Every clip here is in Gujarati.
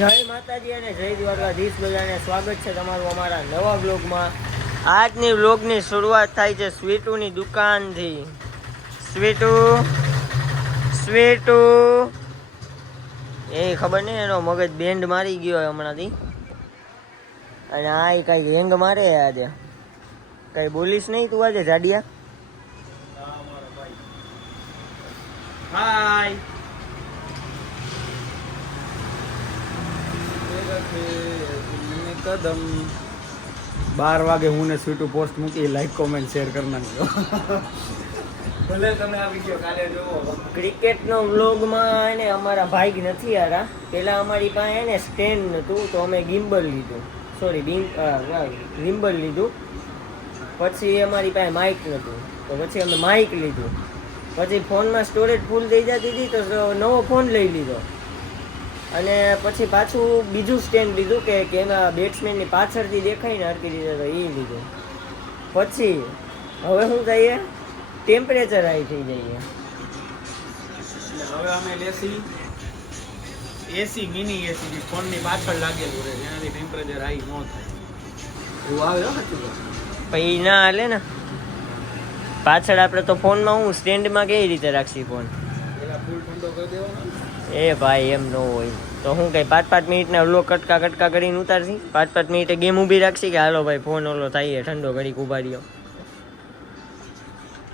જય માતાજી અને જય દ્વારકાધીશ બધાને સ્વાગત છે તમારું અમારા નવા બ્લોગમાં। આજની બ્લોગની શરૂઆત થાય છે સ્વીટુની દુકાનથી। સ્વીટુ એ ખબર નહીં એનો મગજ બેન્ડ મારી ગયો હમણાંથી અને આ કઈ હેંગ મારે આજે। કઈ બોલીશ નહીં તું આજે જાડિયા? હાય કદમ 12 વાગે હું ને સ્વીટુ પોસ્ટ મૂકી, લાઈક કોમેન્ટ શેર કરી નાખજો। ભલે તમે આ વિડીયો કાલે જોવો। ક્રિકેટનો વ્લોગમાં એને અમારા ભાઈ નથી યારા। પેલા અમારી પાસે એને સ્ટેન્ડ નહોતું તો અમે ગિમ્બલ લીધું, ગિમ્બલ લીધું। પછી અમારી પાસે માઇક નહોતું તો પછી અમે માઇક લીધું। પછી ફોનમાં સ્ટોરેજ ફૂલ થઈ જતી હતી તો નવો ફોન લઈ લીધો અને પછી પાછું બીજું સ્ટેન્ડ લીધું કે એના બેટ્સમેનની પાછળથી દેખાય ને હરકી રીતે તો એ લીધું। પછી હવે શું થઈએ, ટેમ્પરેચર હાઈ થઈ જઈએ। હવે અમે લેસી એસી મિની એસી ફોનની પાછળ લાગેલું રહે, જેનાથી ટેમ્પરેચર હાઈ ન થાય એવું આવે હો। પછી ના હાલે ને, પાછળ આપણે તો ફોનમાં હું સ્ટેન્ડમાં કેવી રીતે રાખશી ફોન? પેલા ફૂલ ઠંડો કરી દેવાનો। એ ભાઈ એમ ન હોય તો હું કઈ 5-5 મિનિટના વ્લોગ કટકા કરીને ઉતારશી? 5-5 મિનિટે ગેમ ઊભી રાખશી કે હાલો ભાઈ ફોન ઓલો થાય ઠંડો ઘડીક ઉભા રહ્યો?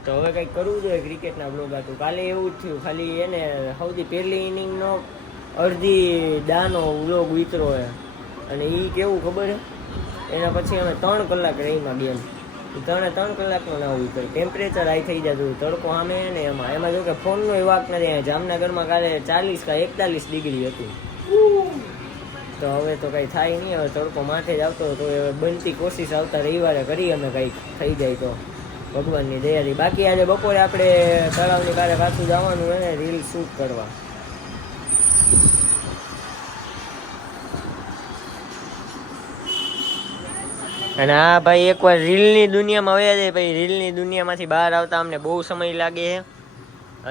તો હવે કંઈક કરવું જોઈએ। ક્રિકેટના વ્લોગ હતું કાલે એવું જ થયું, ખાલી એને સૌથી પહેલી ઇનિંગનો અડધી દાનો વ્લોગ ઉતરો હે અને એ કેવું ખબર હે, એના પછી અમે 3 કલાક રહીમાં ગેમ, 3 કલાકનો ના ઉતર, ટેમ્પરેચર હાઈ થઈ જતું, તડકો સામે ને એમાં જો કે ફોનનો વાક નથી। જામનગરમાં કાલે 40 કે 41 ડિગ્રી હતું। તો હવે તો કંઈ થાય નહીં, હવે તડકો માથે જ આવતો તો હવે બનતી કોશિશ આવતા રવિવારે કરી અમે કંઈક થઈ જાય તો ભગવાનની દયાથી। બાકી આજે બપોરે આપણે તળાવની કારે પાછું જવાનું હોય ને રીલ શૂટ કરવા। અને હા ભાઈ એકવાર રીલની દુનિયામાં વયા જાય ભાઈ, રીલની દુનિયામાંથી બહાર આવતા અમને બહુ સમય લાગે છે,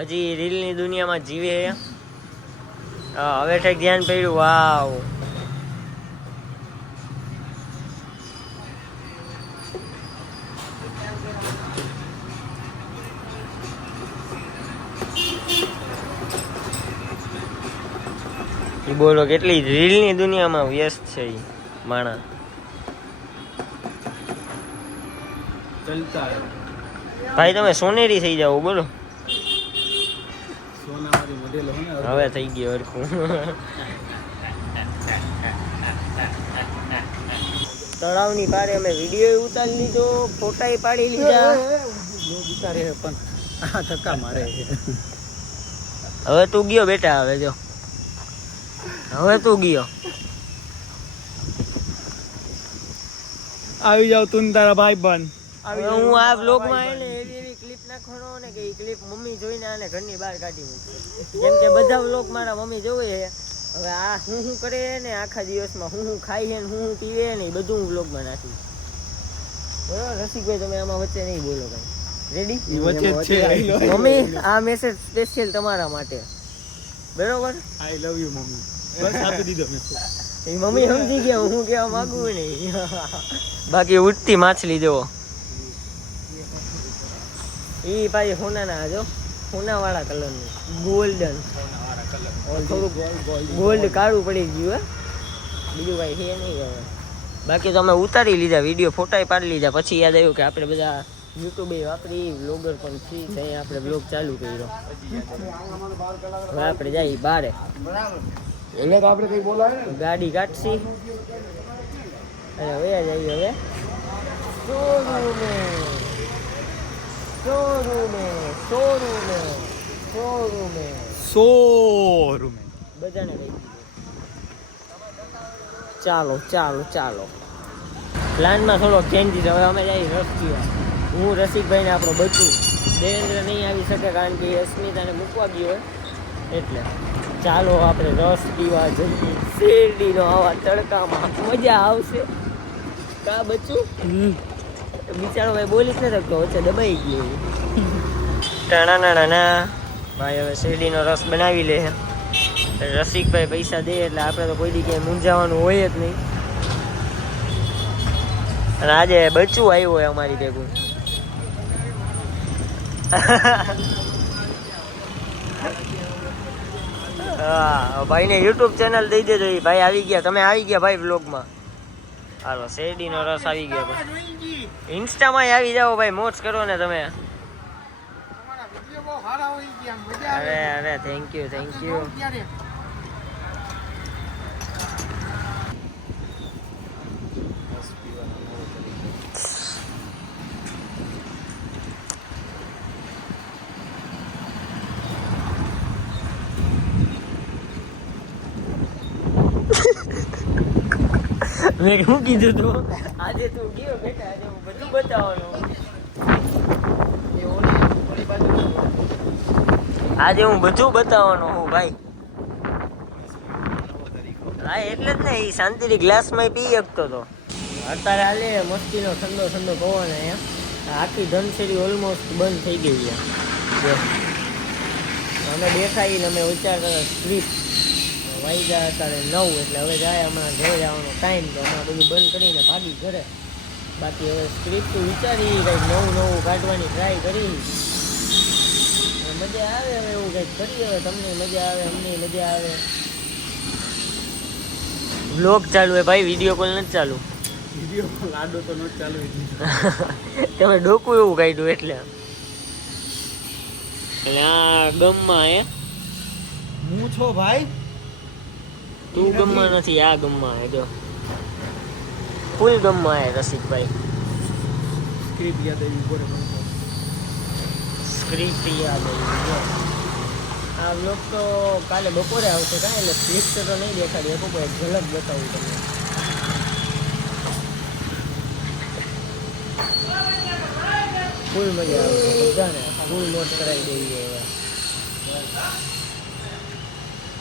હજી રીલની દુનિયામાં જીવે છે। હા હવે કંઈક ધ્યાન પડ્યું, વાવ બોલો કેટલી રીલની દુનિયામાં વ્યસ્ત છે એ માણસ। ચલતા ભાઈ તમે સોનેરી થઈ જાઓ બોલો। સોનાવાળી મોડેલ હોય ને હવે થઈ ગયો હરખું। તળાવની પારે અમે વિડીયો ઉતારી લીધો, ફોટા પાડી લીધા, ઉતારે પણ આ ધક્કા મારે। હવે તું ગયો બેટા, હવે જો હવે તું ગયો। આવી જાવ તું તારા ભાઈ બન। હું આ વ્લોગમાં એને એવી ક્લિપ નાખવાનો ને કે એ ક્લિપ મમ્મી જોઈને આને ઘરની બહાર કાઢી મૂકશે, જેમ કે બધા વ્લોગ મારા મમ્મી જોવે છે। હવે આ હું કરે ને આખા દિવસમાં હું ખાઈ છે ને હું પીવે ને એ બધું હું વ્લોગમાં નાખીશ, બરાબર? રસિકભાઈ તમે આમાં વચ્ચે નહીં બોલો કઈ, રેડી? વચ્ચે જ છે મમ્મી આ મેસેજ સ્પેશિયલ તમારા માટે, બરોબર? આઈ લવ યુ મમ્મી, બસ આપી દીધો મેસેજ। એ મમ્મી સમજી ગયા હું કેવા માંગુ નહીં। બાકી ઉઠતી માછલી જુઓ, એ ભાઈ હોનાના જો હોનાવાળા કલરનું ગોલ્ડન, થોડુંક ગોલ્ડ કાળું પડી ગયું હે, બીજું ભાઈ છે નહીં હવે। બાકી તો અમે ઉતારી લીધા વિડીયો, ફોટા પાડી લીધા, પછી યાદ આવ્યું કે આપણે બધા યુટ્યુબે વાપરી, વ્લોગર પણ ફ્રી થઈ, આપણે વ્લોગ ચાલુ કર્યો। હવે આપણે જઈએ બારે, એટલે તો આપણે કઈ બોલાવે ને, ગાડી કાઢશી અને હવે જઈએ હવે શોરૂમે બધાને કહી દીધું ચાલો પ્લાનમાં થોડો ચેન્જીસ। હવે અમે જઈએ રસ પીવા, હું રસિકભાઈને આપણો બચું, દેવેન્દ્ર નહીં આવી શકે કારણ કે અસ્મિતાને મૂકવા ગયો હોય એટલે। ચાલો આપણે રસ પીવા જઈએ શેરડીનો, આવા તડકામાં મજા આવશે કા બચું? બિચારો ભાઈ બોલી જ ન શકતો, વચ્ચે દબાઈ ગયો। ટાણા ભાઈ હવે શેરડીનો રસ બનાવી લે। રસિકભાઈ પૈસા દે એટલે આપણે તો કોઈ દી ક્યાંય મૂંઝાવાનું હોય જ નહીં. અને આજે બચ્ચું આવ્યું હોય અમારી ભેગું. હા ભાઈને યુટ્યુબ ચેનલ દઈ દેજો. એ ભાઈ આવી ગયા. તમે આવી ગયા ભાઈ વ્લોગમાં. હાલો શેરડીનો રસ આવી ગયો ભાઈ. ઇન્સ્ટામાં આવી જાઓ ભાઈ, મોજ કરો ને તમે. અરે અરે થેન્ક યુ થેન્ક યુ. મેં શું કીધું તું? આજે તું ગયો બેટા, આજે હું બધું બતાવવાનું. આજે હું બધું બતાવવાનો હું ભાઈ. હા એટલે જ ને, એ શાંતિથી ગ્લાસમાં પી શકતો હતો. અત્યારે હાલે મસ્તીનો ઠંડો ઠંડો પવન અહીંયા. આખી ધનશેરી ઓલમોસ્ટ બંધ થઈ ગઈ છે. અમે દેખાઈને અમે વિચાર કરે સ્ક્રીપ વાઈજા અત્યારે 9 એટલે હવે જાય હમણાં ઘરે જવાનો ટાઈમ. તો હમણાં બધું બંધ કરીને ભાગી ઘરે. બાકી હવે સ્ક્રિપ્ટ વિચારી કંઈક નવું કાઢવાની ટ્રાય કરી. મજા આવે હવે એવું કંઈક કરીએ. હવે તમને મજા આવે, અમને મજા આવે. વ્લોગ ચાલુ હે ભાઈ, વિડીયો કોલ નથી ચાલુ. વિડીયો કોલ આડો તો નથી ચાલુ. તમે ડોકું એવું કાઢ્યું એટલે. આ ગમમાં હે હું છો ભાઈ. તું ગમમાં નથી, આ ગમમાં હે. જો ફૂલ ગમમાં હે રસિકભાઈ. સ્ક્રિપ્ટ યાદ આવી બોરે બનતો. સ્ક્રિપ્ટ યાદ આવી. આ વ્લોગ તો કાલે બપોરે આવશે કાંઈ, એટલે સ્ક્રિપ્ટ તો નહીં દેખાડી શકું, પણ એક ઝલક બતાવું તમને. ફૂલ મજા આવે બધાને, ફૂલ મોજ કરાવી દઈએ.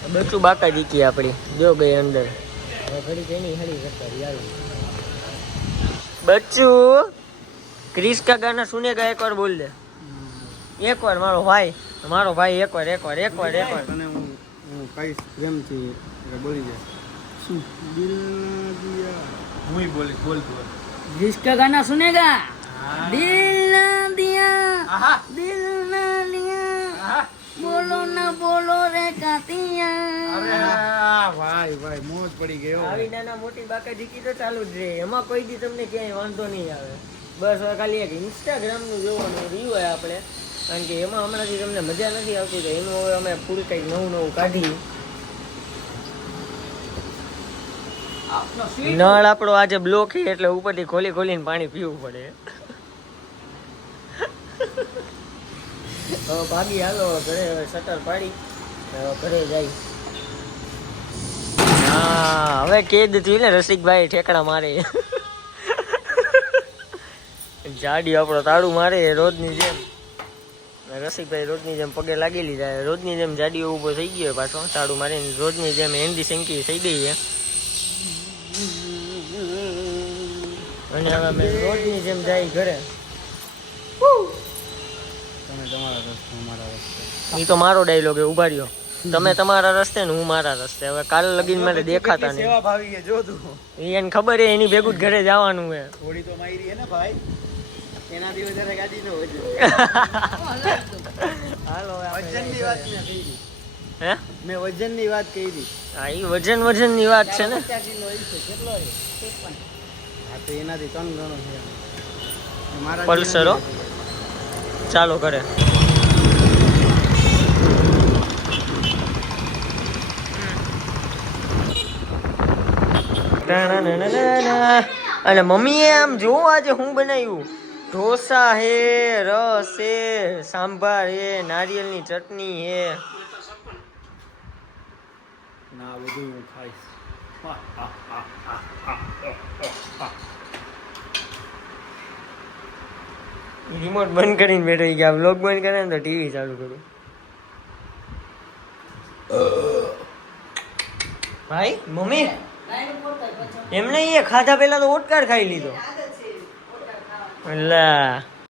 હવે બચ્ચું બાકા જીકી આપણી જો ગઈ અંદર. હવે ઘડી એની હળી કરતા યાર. બચ્ચું ક્રિશ કા ગાના સુનેગા એક વાર બોલ દે. એક વાર મારો ભાઈ એક વાર તને હું કઈશ પ્રેમથી બોલી જાય. શું દિલ દિયા હું બોલીશ. બોલ તું. जिसका गाना सुनेगा दिल ना दिया दिल ना लिया बोलो ना बोलो रे कातिया. ભાઈ મોજ પડી ગયો. આવી નાના મોટી બાકા જીકી તો ચાલુ જ રહે. એમાં કોઈ દી તમને ક્યાંય વાંધો નહીં આવે. બસ હવે ખાલી એક ઇન્સ્ટાગ્રામનું જોવાનું રહ્યું હોય આપણે, કારણ કે એમાં હમણાંથી તમને મજા નથી આવતી. તો એનું હવે અમે ફૂલ કંઈક નવું કાઢી. નળ આપણો આજે બ્લોક છે એટલે ઉપરથી ખોલીને પાણી પીવું પડે. હવે ભાગી હાલો ઘરે. હવે શટર પાડી ઘરે જાય. હા હવે કેદ થયું ને રસિકભાઈ ઠેકડા મારે. જાડી આપણો તાળું મારે રોજની જેમ. રસિકભાઈ રોજની જેમ પગે લાગેલી જાય. રોજની જેમ જાડીઓ ઊભો થઈ ગયો પાછો તાળું મારીને. રોજની જેમ હેન્ડી સેન્કી થઈ ગઈ છે. અને હવે અમે રોજની જેમ જાય ઘરે. તમે તમારા રસ્તે મારા રસ્તે. એ તો મારો ડાયલોગ એ ઉભા રહ્યો. તમે તમારા રસ્તે ને હું મારા રસ્તે. હવે કાલ લગીન મારે દેખાતા નહીં. સેવા ભાવી છે જો તું. એને ખબર હે એની ભેગું જ ઘરે જવાનું હે. થોડી તો મારી હે ને ભાઈ. એનાથી વધારે ગાડી નો હોય. હાલો વજનની વાત મેં કરી. હે મેં વજનની વાત કરી. હા એ વજનની વાત છે ને. કેટલો છે? હા તો એનાથી 3 ગણો છે. મારા પલ્સરો ચાલો કરે. અને મમ્મીએ આમ જો આજે હું બનાવ્યું. ઢોસા હે, રસ હે, સાંભાર હે, નારિયેળની ચટણી હે. ના બધું હું ખાઈશ. રિમોટ બંધ કરીને બેઠો ગયા. વ્લોગ બંધ કરે ને તો ટીવી ચાલુ કરું. ભાઈ મમ્મી એમને એ ખાધા પેલા તો ઓટકાર ખાઈ લીધો. અલ્લા